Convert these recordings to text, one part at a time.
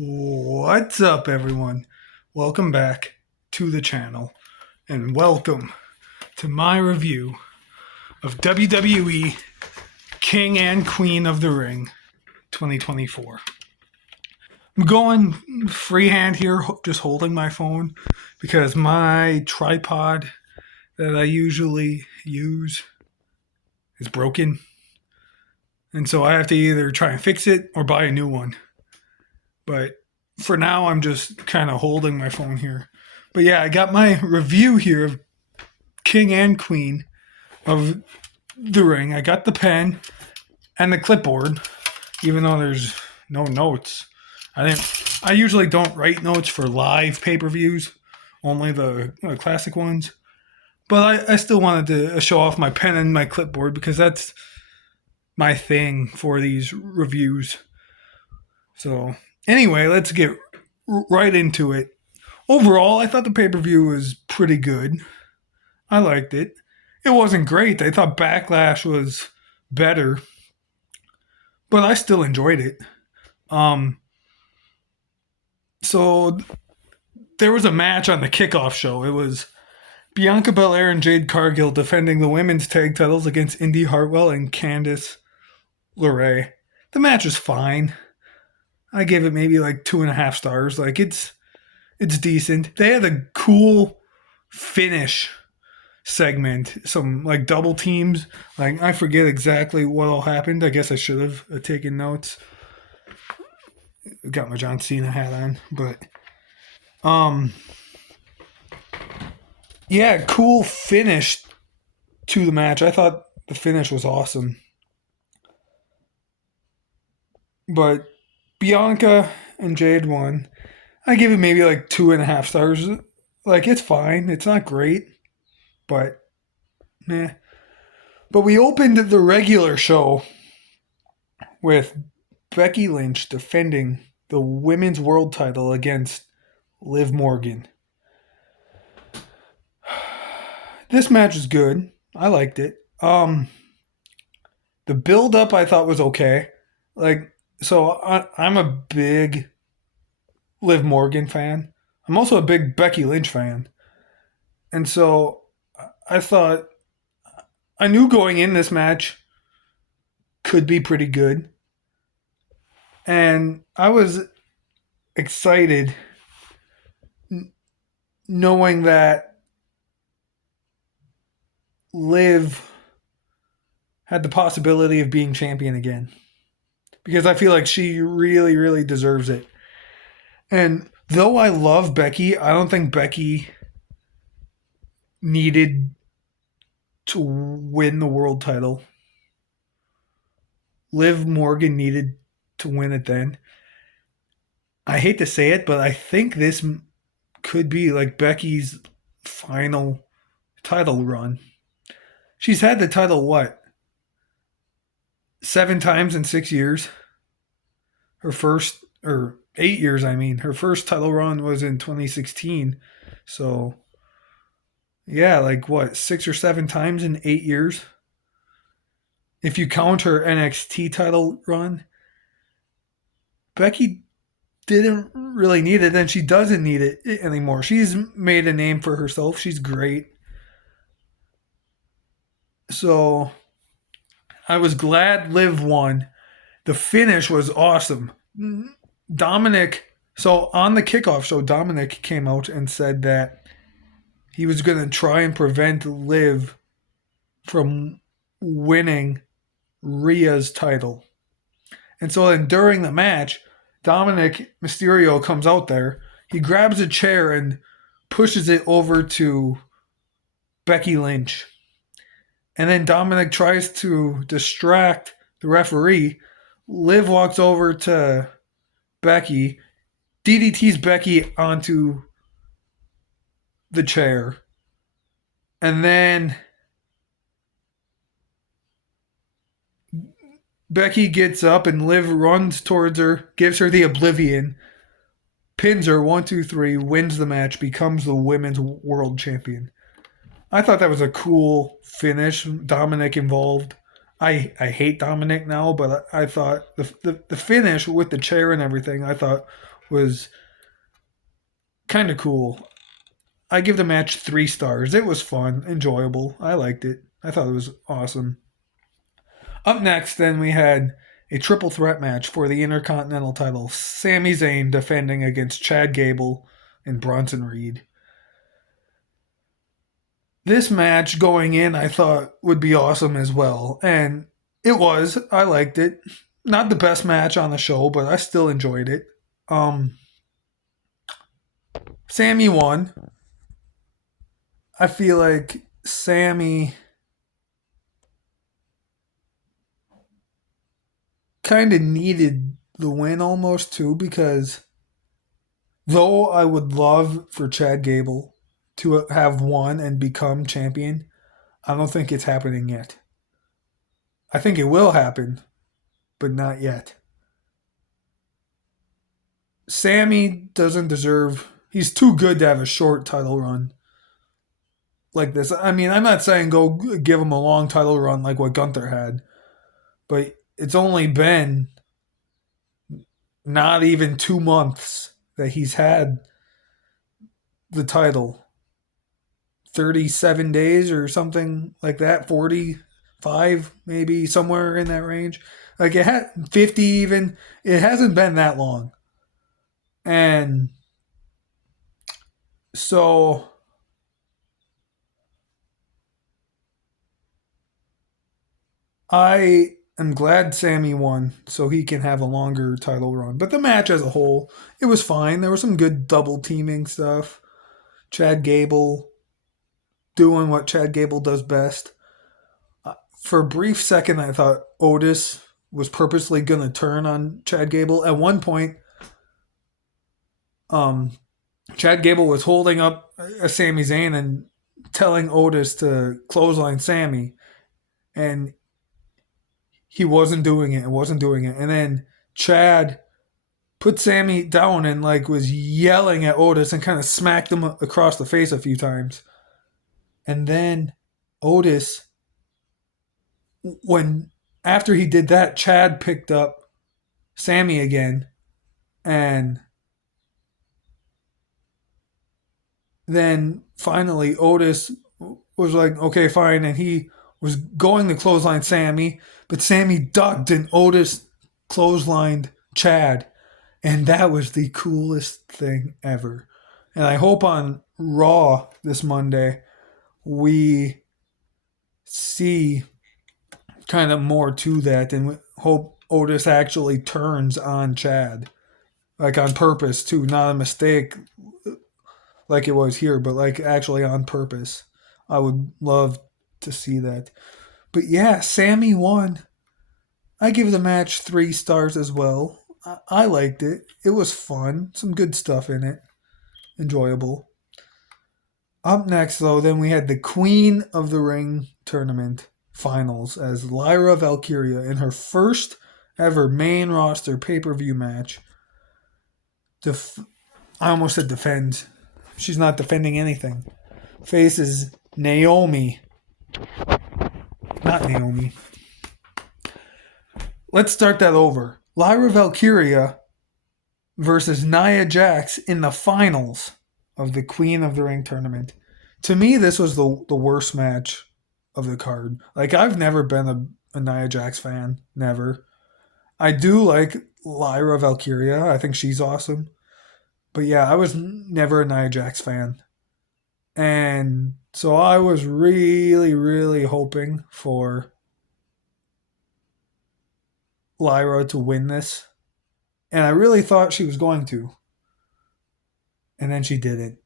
What's up, everyone? Welcome back to the channel, and welcome to my review of WWE King and Queen of the Ring 2024. I'm going freehand here, just holding my phone, because my tripod that I usually use is broken, and so I have to either try and fix it or buy a new one. But for now, I'm just kind of holding my phone here. But yeah, I got my review here of King and Queen of the Ring. I got the pen and the clipboard, even though there's no notes. I usually don't write notes for live pay-per-views, only the classic ones. But I still wanted to show off my pen and my clipboard because that's my thing for these reviews. So anyway, let's get right into it. Overall, I thought the pay-per-view was pretty good. I liked it. It wasn't great. I thought Backlash was better, but I still enjoyed it. So there was a match on the kickoff show. It was Bianca Belair and Jade Cargill defending the women's tag titles against Indy Hartwell and Candice LeRae. The match was fine. I gave it maybe like 2.5 stars. Like it's decent. They had a cool finish segment, some like double teams. Like I forget exactly what all happened. I guess I should have taken notes. Got my John Cena hat on, but yeah, cool finish to the match. I thought the finish was awesome. But Bianca and Jade won. I give it maybe like 2.5 stars. Like it's fine. It's not great, but meh. But we opened the regular show with Becky Lynch defending the women's world title against Liv Morgan. This match was good. I liked it. The build up I thought was okay. I'm a big Liv Morgan fan. I'm also a big Becky Lynch fan. And so I knew going in this match could be pretty good. And I was excited knowing that Liv had the possibility of being champion again. Because I feel like she really, really deserves it. And though I love Becky, I don't think Becky needed to win the world title. Liv Morgan needed to win it then. I hate to say it, but I think this could be like Becky's final title run. She's had the title, 7 times in 6 years? Her first, or 8 years, I mean. Her first title run was in 2016. So, yeah, 6 or 7 times in 8 years? If you count her NXT title run, Becky didn't really need it, and she doesn't need it anymore. She's made a name for herself. She's great. So I was glad Liv won. The finish was awesome. Dominic, so on the kickoff show, Dominic came out and said that he was going to try and prevent Liv from winning Rhea's title. And so then during the match, Dominic Mysterio comes out there. He grabs a chair and pushes it over to Becky Lynch. And then Dominic tries to distract the referee. Liv walks over to Becky, DDTs Becky onto the chair. And then Becky gets up and Liv runs towards her, gives her the Oblivion, pins her 1, 2, 3, wins the match, becomes the women's world champion. I thought that was a cool finish. Dominic involved. I hate Dominic now, but I thought the finish with the chair and everything, I thought was kind of cool. I give the match 3 stars. It was fun, enjoyable. I liked it. I thought it was awesome. Up next, then, we had a triple threat match for the Intercontinental title. Sami Zayn defending against Chad Gable and Bronson Reed. This match going in, I thought would be awesome as well. And it was. I liked it. Not the best match on the show, but I still enjoyed it. Sammy won. I feel like Sammy kind of needed the win almost too, because though I would love for Chad Gable to have won and become champion, I don't think it's happening yet. I think it will happen, but not yet. Sammy doesn't deserve. He's too good to have a short title run like this. I mean, I'm not saying go give him a long title run like what Gunther had, but it's only been not even 2 months that he's had the title. 37 days or something like that, 45 maybe, somewhere in that range. Like it had 50 even. It hasn't been that long. And so I am glad Sammy won so he can have a longer title run. But the match as a whole, it was fine. There was some good double teaming stuff. Chad Gable doing what Chad Gable does best. For a brief second, I thought Otis was purposely going to turn on Chad Gable. At one point, Chad Gable was holding up a Sami Zayn and telling Otis to clothesline Sammy, and he wasn't doing it. And then Chad put Sammy down and like was yelling at Otis and kind of smacked him across the face a few times. And then Otis, when after he did that, Chad picked up Sammy again, and then finally Otis was like, okay, fine, and he was going to clothesline Sammy, but Sammy ducked and Otis clotheslined Chad, and that was the coolest thing ever. And I hope on Raw this Monday we see kind of more to that, and hope Otis actually turns on Chad, like on purpose too, not a mistake like it was here, but like actually on purpose. I would love to see that. But yeah, Sammy won. I give the match 3 stars as well. I liked it. It was fun. Some good stuff in it. Enjoyable. Up next, though, then we had the Queen of the Ring tournament finals as Lyra Valkyria in her first ever main roster pay-per-view match. I almost said defend. She's not defending anything. Faces Naomi. Not Naomi. Let's start that over. Lyra Valkyria versus Nia Jax in the finals of the Queen of the Ring tournament. To me, this was the worst match of the card. Like, I've never been a Nia Jax fan. Never. I do like Lyra Valkyria. I think she's awesome. But yeah, I was never a Nia Jax fan. And so I was really, really hoping for Lyra to win this. And I really thought she was going to. And then she didn't.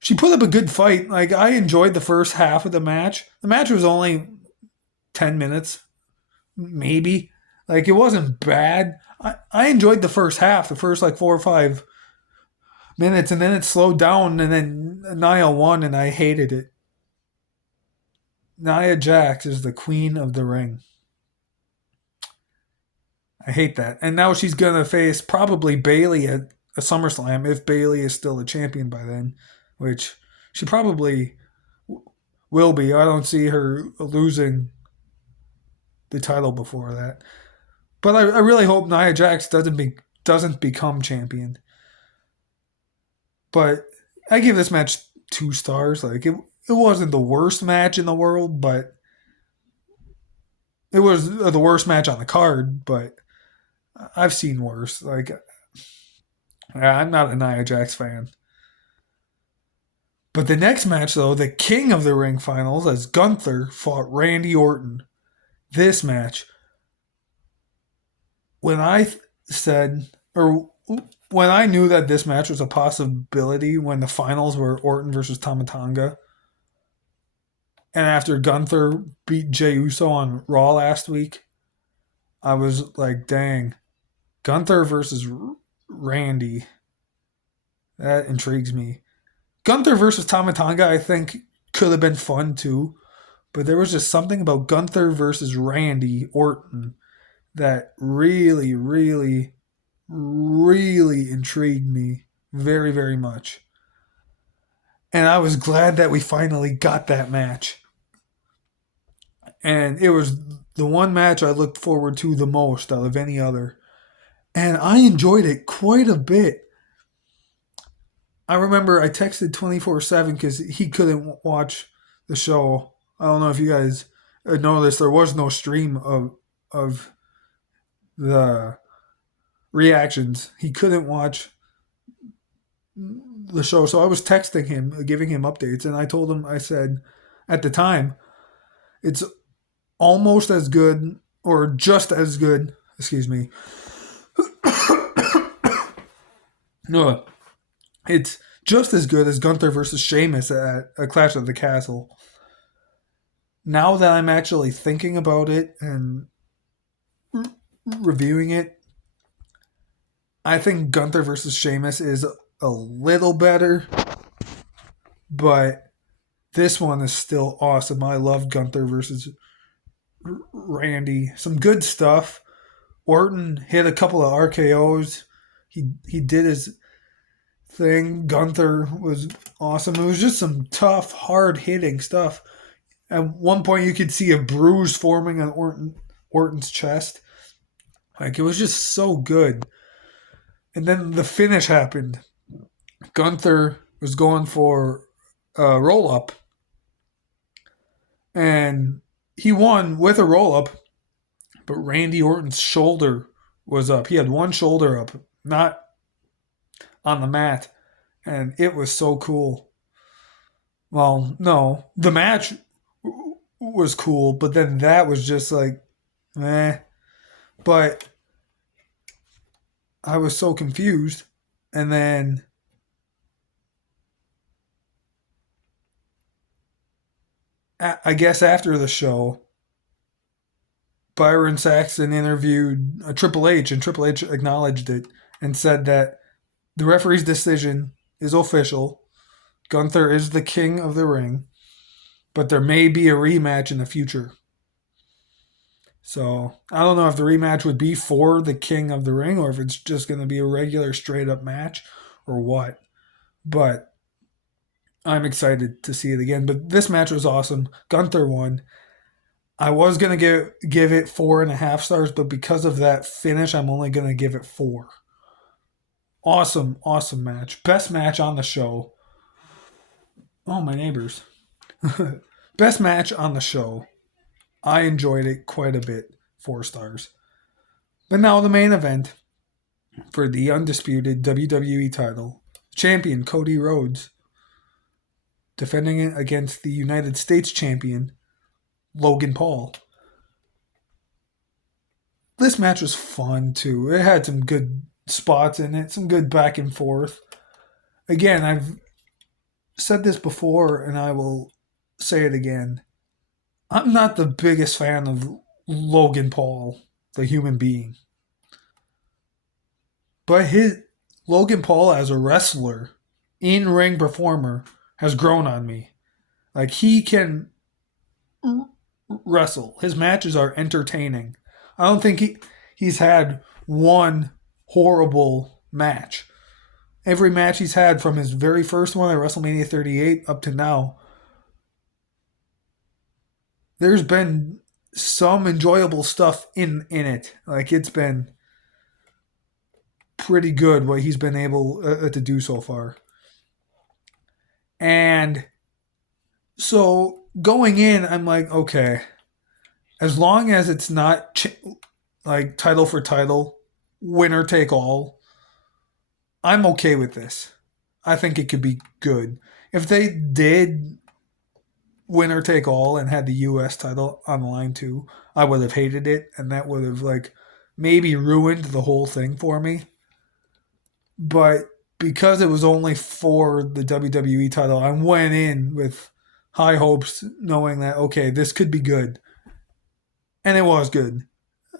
She put up a good fight. Like, I enjoyed the first half of the match. The match was only 10 minutes, maybe. Like, it wasn't bad. I enjoyed the first half, the first like 4 or 5 minutes, and then it slowed down, and then Nia won, and I hated it. Nia Jax is the Queen of the Ring. I hate that. And now she's going to face probably Bayley at a SummerSlam, if Bayley is still a champion by then, which she probably will be. I don't see her losing the title before that. But I really hope Nia Jax doesn't doesn't become champion. But I give this match 2 stars. Like it wasn't the worst match in the world, but it was the worst match on the card. But I've seen worse. Like I'm not a Nia Jax fan. But the next match, though, the King of the Ring finals, as Gunther fought Randy Orton. This match, when I said, or when I knew that this match was a possibility when the finals were Orton versus Tama Tonga, and after Gunther beat Jey Uso on Raw last week, I was like, dang, Gunther versus Randy. That intrigues me. Gunther versus Tama Tonga, I think, could have been fun too. But there was just something about Gunther versus Randy Orton that really, really, really intrigued me very, very much. And I was glad that we finally got that match. And it was the one match I looked forward to the most out of any other. And I enjoyed it quite a bit. I remember I texted 24/7 because he couldn't watch the show. I don't know if you guys noticed, there was no stream of the reactions. He couldn't watch the show, so I was texting him, giving him updates, and I told him, I said, at the time, it's almost as good or just as good. Excuse me. No, it's just as good as Gunther versus Sheamus at a Clash of the Castle. Now that I'm actually thinking about it and reviewing it, I think Gunther versus Sheamus is a little better, but this one is still awesome. I love Gunther versus Randy. Some good stuff. Orton hit a couple of RKOs. He did his thing. Gunther was awesome. It was just some tough, hard hitting stuff. At one point, you could see a bruise forming on Orton's chest. Like it was just so good. And then the finish happened. Gunther was going for a roll up, and he won with a roll up. But Randy Orton's shoulder was up. He had one shoulder up, not on the mat, and it was so cool. Well, no, the match was cool, but then that was just like, eh. But I was so confused, and then I guess after the show, Byron Saxton interviewed Triple H, and Triple H acknowledged it and said that the referee's decision is official. Gunther is the king of the ring, but there may be a rematch in the future. So I don't know if the rematch would be for the king of the ring or if it's just going to be a regular straight up match or what. But I'm excited to see it again. But this match was awesome. Gunther won. I was going to give it 4.5 stars, but because of that finish, I'm only going to give it 4. Awesome, awesome match. Best match on the show. Oh, my neighbors. Best match on the show. I enjoyed it quite a bit. 4 stars. But now the main event for the undisputed WWE title. Champion Cody Rhodes defending it against the United States champion Logan Paul. This match was fun too. It had some good spots in it, some good back and forth. Again, I've said this before and I will say it again. I'm not the biggest fan of Logan Paul, the human being. But Logan Paul as a wrestler, in-ring performer, has grown on me. Like he can wrestle. His matches are entertaining. I don't think he's had one horrible match. Every match he's had from his very first one at WrestleMania 38 up to now, there's been some enjoyable stuff in it. Like it's been pretty good what he's been able to do so far. And so going in, I'm like, okay, as long as it's not like title for title, winner take all, I'm okay with this. I think it could be good. If they did winner take all and had the US title on the line too, I would have hated it and that would have like maybe ruined the whole thing for me. But because it was only for the WWE title, I went in with high hopes knowing that okay, this could be good. And it was good.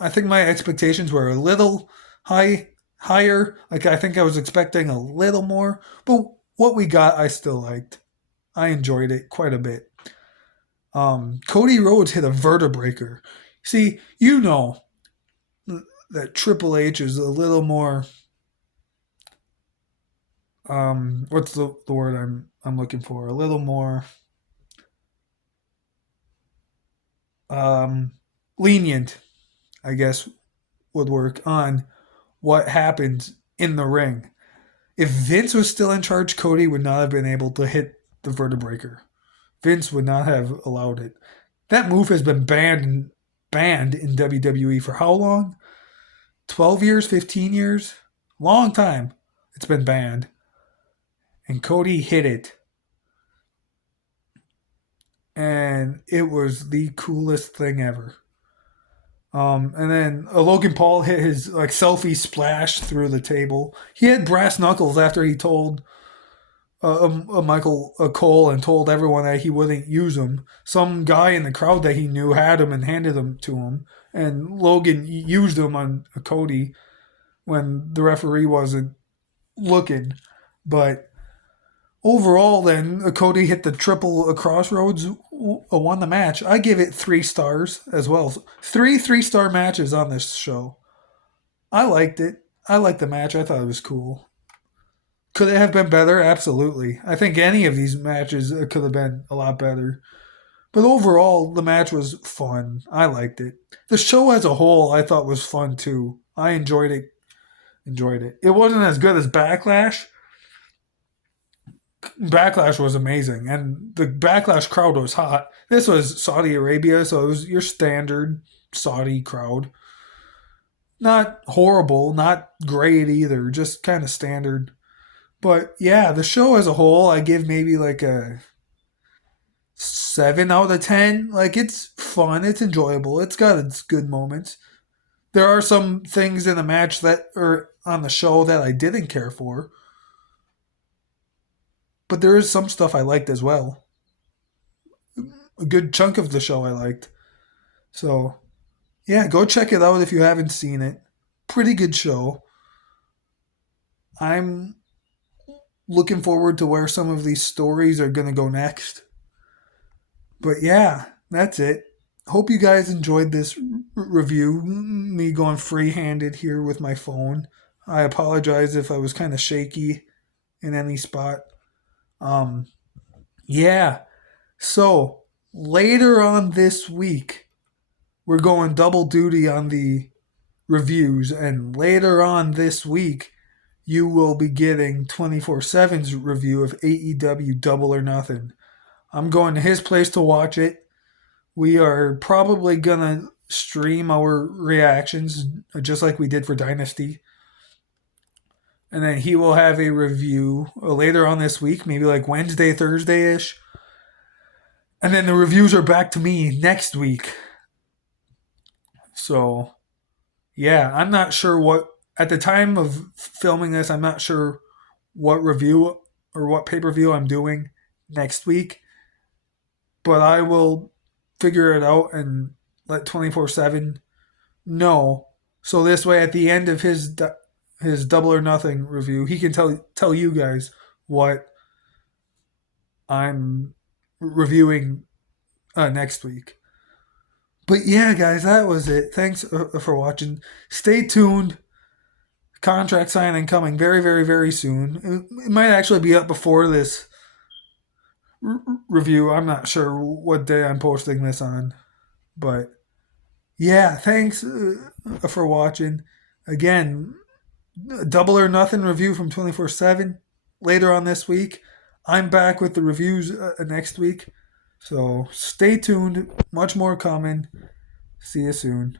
I think my expectations were a little higher. Like I think I was expecting a little more, but what we got I still liked. I enjoyed it quite a bit. Cody Rhodes hit a vertebreaker. See, you know that Triple H is a little more. What's the word I'm looking for? A little more um, lenient, I guess, would work on what happens in the ring. If Vince was still in charge, Cody would not have been able to hit the vertebreaker. Vince would not have allowed it. That move has been banned in WWE for how long? 12 years, 15 years? Long time. It's been banned. And Cody hit it. And it was the coolest thing ever. And then Logan Paul hit his like selfie splash through the table. He had brass knuckles after he told Michael Cole and told everyone that he wouldn't use them. Some guy in the crowd that he knew had them and handed them to him, and Logan used them on Cody when the referee wasn't looking. But overall, then Cody hit the triple crossroads, won the match. I give it 3 stars as well. 3 3-star matches on this show. I liked it. I liked the match. I thought it was cool. Could it have been better? Absolutely. I think any of these matches could have been a lot better. But overall, the match was fun. I liked it. The show as a whole, I thought was fun too. I enjoyed it. Enjoyed it. It wasn't as good as Backlash. Backlash was amazing, and the Backlash crowd was hot. This was Saudi Arabia, so it was your standard Saudi crowd. Not horrible, not great either, just kind of standard. But yeah, the show as a whole, I give maybe like a 7 out of 10. Like it's fun, it's enjoyable, it's got its good moments. There are some things in the match that are on the show that I didn't care for, but there is some stuff I liked as well. A good chunk of the show I liked. So yeah, go check it out if you haven't seen it. Pretty good show. I'm looking forward to where some of these stories are going to go next. But yeah, that's it. Hope you guys enjoyed this review. Me going free handed here with my phone. I apologize if I was kind of shaky in any spot. Um, yeah. So later on this week, we're going double duty on the reviews, and later on this week, you will be getting 24/7's review of AEW Double or Nothing. I'm going to his place to watch it. We are probably going to stream our reactions just like we did for Dynasty. And then he will have a review later on this week, maybe like Wednesday, Thursday ish. And then the reviews are back to me next week. So, yeah, I'm not sure what, at the time of filming this, I'm not sure what review or what pay per view I'm doing next week. But I will figure it out and let 24/7 know. So this way, at the end of his Double or Nothing review, he can tell you guys what I'm reviewing next week. But yeah, guys, that was it. Thanks for watching. Stay tuned. Contract signing coming very, very, very soon. It might actually be up before this review. I'm not sure what day I'm posting this on. But yeah, thanks for watching. Again, Double or Nothing review from 24/7 later on this week. I'm back with the reviews next week. So stay tuned. Much more coming. See you soon.